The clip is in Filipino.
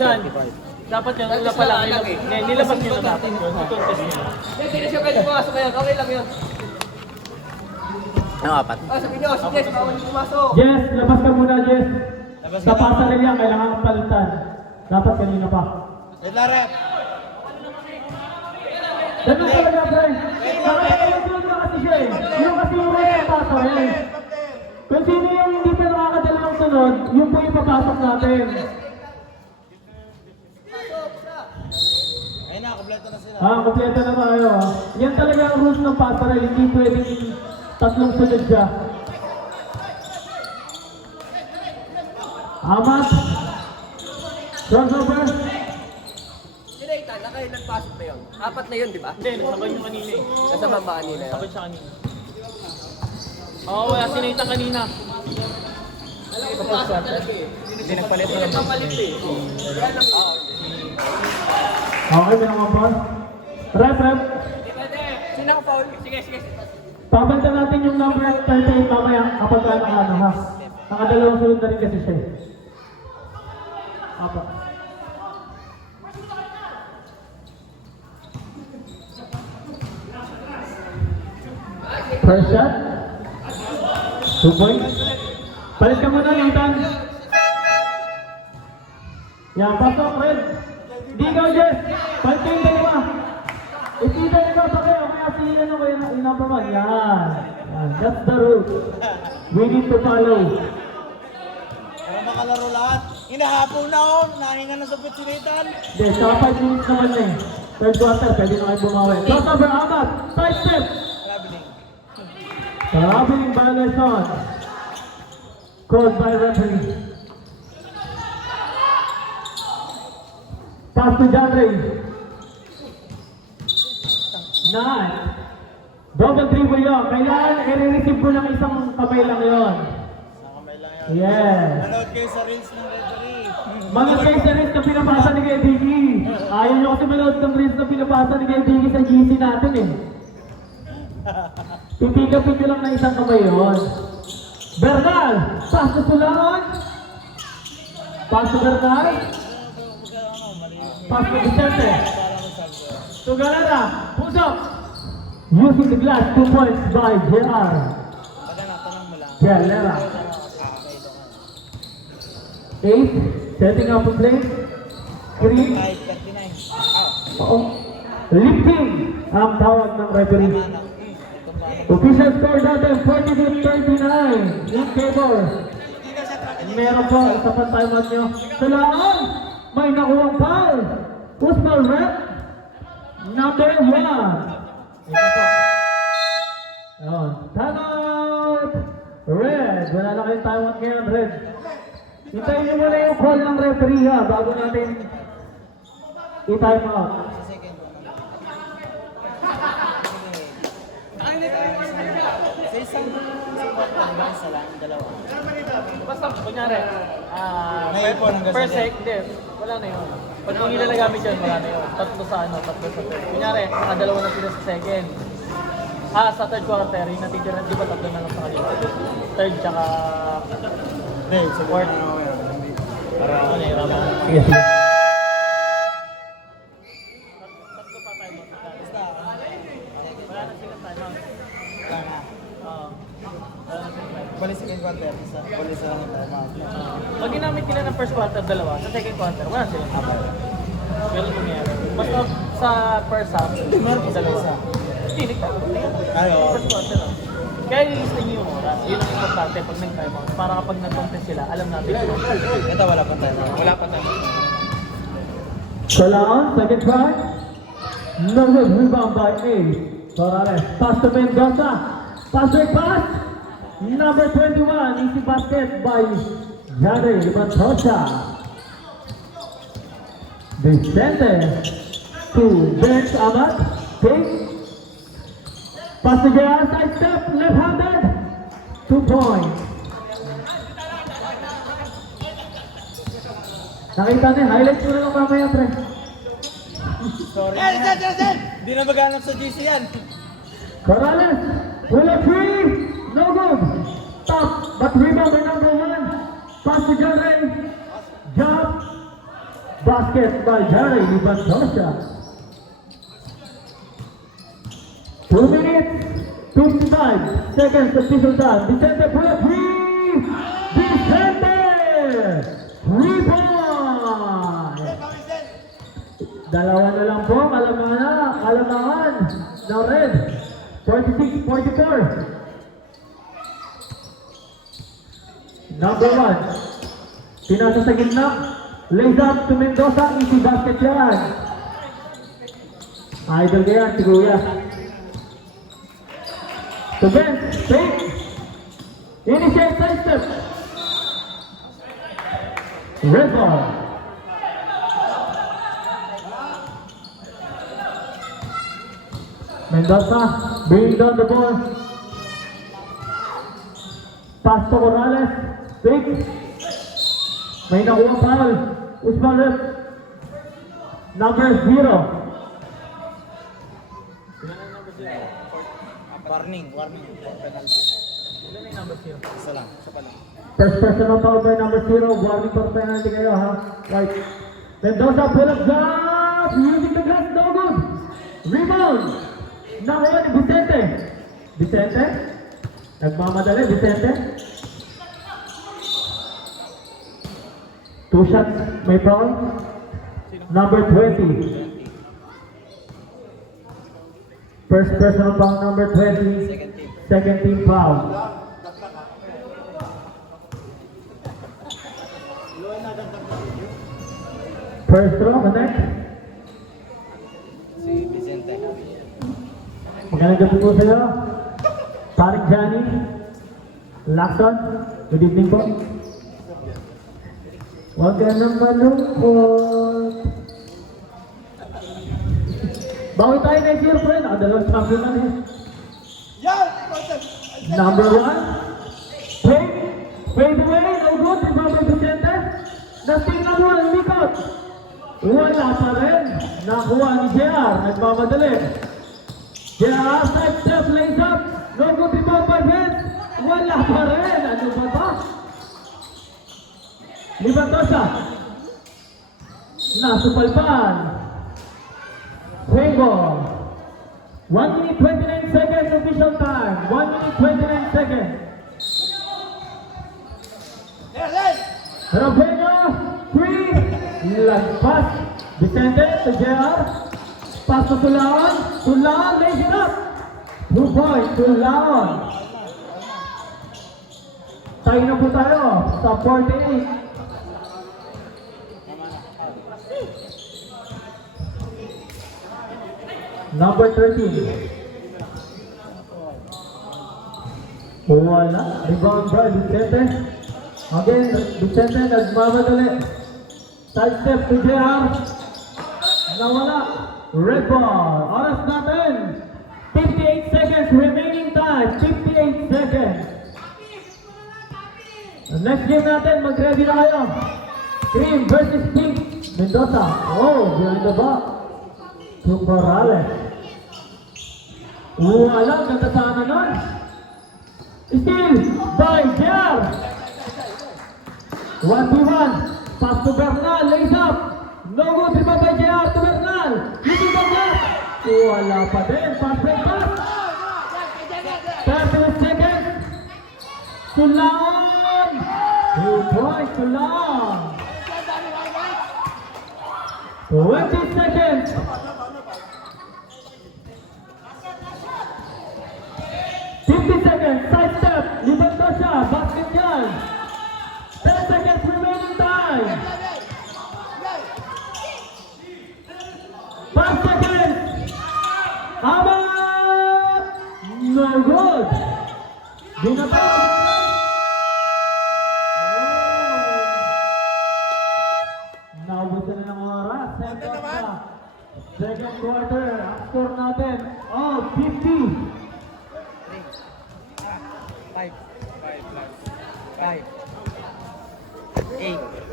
Dapat yun, wala pa lang. Nilabas nyo na dapat yun. Contest nyo. Hindi na siya pwede pumasok ngayon. Okay lang yun. Ano, apat? Sabi niyo, si Jess, bawal niyo pumasok. Jess, labas ka muna, Jess. Sa pasaril yan, kailangan kang palitan. Dapat kanina pa. Wait lang, rep. Ganun talaga, pre. Nakakalasunod na kasi siya eh. Yung kasi yung mga pasok eh. Kung sino yung hindi pa nakakadalawang sunod, yung po yung papasok natin. Ayun na, kompleto na sila. Kompleto na tayo. Yan talaga ang rules ng pasaril. Hindi pwedeng tatlong sunod siya. Amat. Crossover. Sila Ethan, nakailan pasok na yun? Apat na yun, di ba? Hindi, nasabay nyo kanina eh. Nasa baba kanina yun. Nasabay siya kanina. Oo, wala si Nathan kanina. Hindi nagpalit na naman. Papalit eh. Okay, may mga ball. Rep. Sino ang foul? Sige. Pabantan natin yung number 38 mamaya kapag ka ano ha. Nakadalawang sunod na rin kasi siya. Apa. First shot. 2 points. Palit ka muna, Nathan. Yan, pasok, Red. Di ikaw, Jess. Palit ka yung dalawa. Ikita nyo sa kayo, kaya si ano ko yung number 1. Yan. That's the rule. We need to follow. Para makalaro lahat. Inahapo na oh. Nahinga na sa pitsinitan. Hindi, saka 5 minutes naman na eh. Third quarter, pwede na kayo bumawi. Crossover, Amat. Side step. Traveling violation. Called by referee. Pass to Jandre. 9. Double dribble yun. Kailangan i-receive ko ng isang kamay lang yun. Nakamay lang yan. Yes. Manood kayo sa reels ng referee. Mga guys na rin na pinapasa ni Kuya Diggy. Ayaw nyo kasi manood ng reels na pinapasa ni Kuya Diggy sa GC natin eh. Pipigapin nyo lang na isang kamay yun. Bernal! Pass to Sulangon! Pass to Bernal! Pass to Vicente! To Galera! Pusok! Using the glass, 2 points by JR. Tanong mo lang. Galera. 8, setting up a play. 3, 5:39. oo. Lifting ang tawag ng referee. Official score natin, 42-39 in favor. Meron po, isa pa timeout nyo. Salaan! May nakuwang foul! Usmal rep, number 1. Ito po. Ayun. Timeout! Red! Wala na kayong timeout ngayon, Red. Hintayin nyo muna yung call ng referee ha, bago natin i-timeout. Sa isang isa lang, dalawa. Basta, kunyari, Ngayon po, ng gasolina. per sec, hindi, wala na yun. Pag hindi nila nagamit yun, wala na yun. Tatlo sa tatlo sa third. Kunyari, nakadalawa na sila sa second. Sa third quarter, yung natitira, di ba tatlo na lang sa kanila? Third, tsaka Hindi, sa fourth. Para Ano yun, tama? Sige, sige. Tatlo pa tayo. Wala na sila timeout. Oo. Wala na sila timeout. Bali second quarter, bali sa Pag ginamit nila ng first quarter, dalawa. Sa second quarter, wala silang habal. Ganun nangyayari. Basta sa first half, dalawa. Hindi, nagtawag na yan. Ayo. First quarter. Kaya i-lista niyo yung oras. Yun ang importante pag nag-time out. Para kapag nag-contest sila, alam natin. Ito wala pa tayo. Wala pa tayo. Salaan, second try. No good, rebound by A. Torres, pass to Mendoza. Pass. Number 21, easy basket by Jare Mendoza. Vicente to Bench Amat. Pick. Pass to JR, side step, left-handed. 2 points. Nakita niyo, highlights mo na lang mamaya, pre. Sorry. Sen! Hindi na maghanap sa GC yan. Corrales, pull a three, no good. Top, but rebound by number 1. Pass to John Ray. Jump, Basket by Jerry Libandosha. 2 minutes, 55 seconds official time. Vicente for a three! Vicente! 3 point! Dalawa na lang po, alamangan ng red. 46-44. Number 1. Pinasa sa gitna. Lays up to Mendoza. Easy basket yan. Idol ka yan, si Kuya. To Ben, take. Initiate side step. Red ball. Mendoza, bring down the ball. Pass to Morales. Pick. May nakuha foul. Usman rep. Number 0. Warning. Penalty. Ilan yung number 0? Isa lang. Isa pa lang. First personal foul by number 0. Warning for penalty kayo ha. Right. Mendoza pull up jump. Using the glass. No good. Rebound. Number 1, Vicente. Vicente. Nagmamadali, Vicente. 2 shots. May foul. Number 20. First personal foul number 20. Second team foul. First throw, connect. Si Vicente. Magandang gabi po sa'yo. Paring Johnny. Lacson. Good evening po. Huwag ka nang malungkot. Bawi tayo next year, friend. Dalawang champion na eh. Number 1. Fade away. No good. Ibabay Vicente. Nastingnan mo ang likot. Wala pa rin. Nakuha ni JR. Nagmamadali. JR side step lays up. No good. Ibabay Vince. Wala pa rin. Ano ba ba? Libandosha. Nasupalpan. Ringo. 1 minute 29 seconds official time. 1 minute 29 seconds. Rafael, 3. Lagpas. Vicente to JR. Pass to Tulaon. Tulaon lays it up. 2 points. Tulaon. Tayo na po tayo sa 48. Number 13. Wala. Rebound by Vicente. Again, Vicente nagmamadali. Side step to JR. Nawala. Red ball. Oras natin. 58 seconds remaining time. 58 seconds. The next game natin, mag-ready na kayo. Cream versus Pink. Mendoza. Oh, behind the back. To Morales. Wala, ganda sana nun. Still by JR. 1v1. Pass to Bernal. Lays up. No good. Riba by JR to Bernal. Using the glass. Wala pa din. Pass break pass. 30 seconds. Tulaon. 2 points. Tulaon. 20 seconds. 50 seconds, side step, Libandosha, basket yan. 10 seconds remaining time. 5 seconds. Amat! No good. Binatang. Naubusan na ng oras. Second quarter, ang score natin, 50. 5. 8.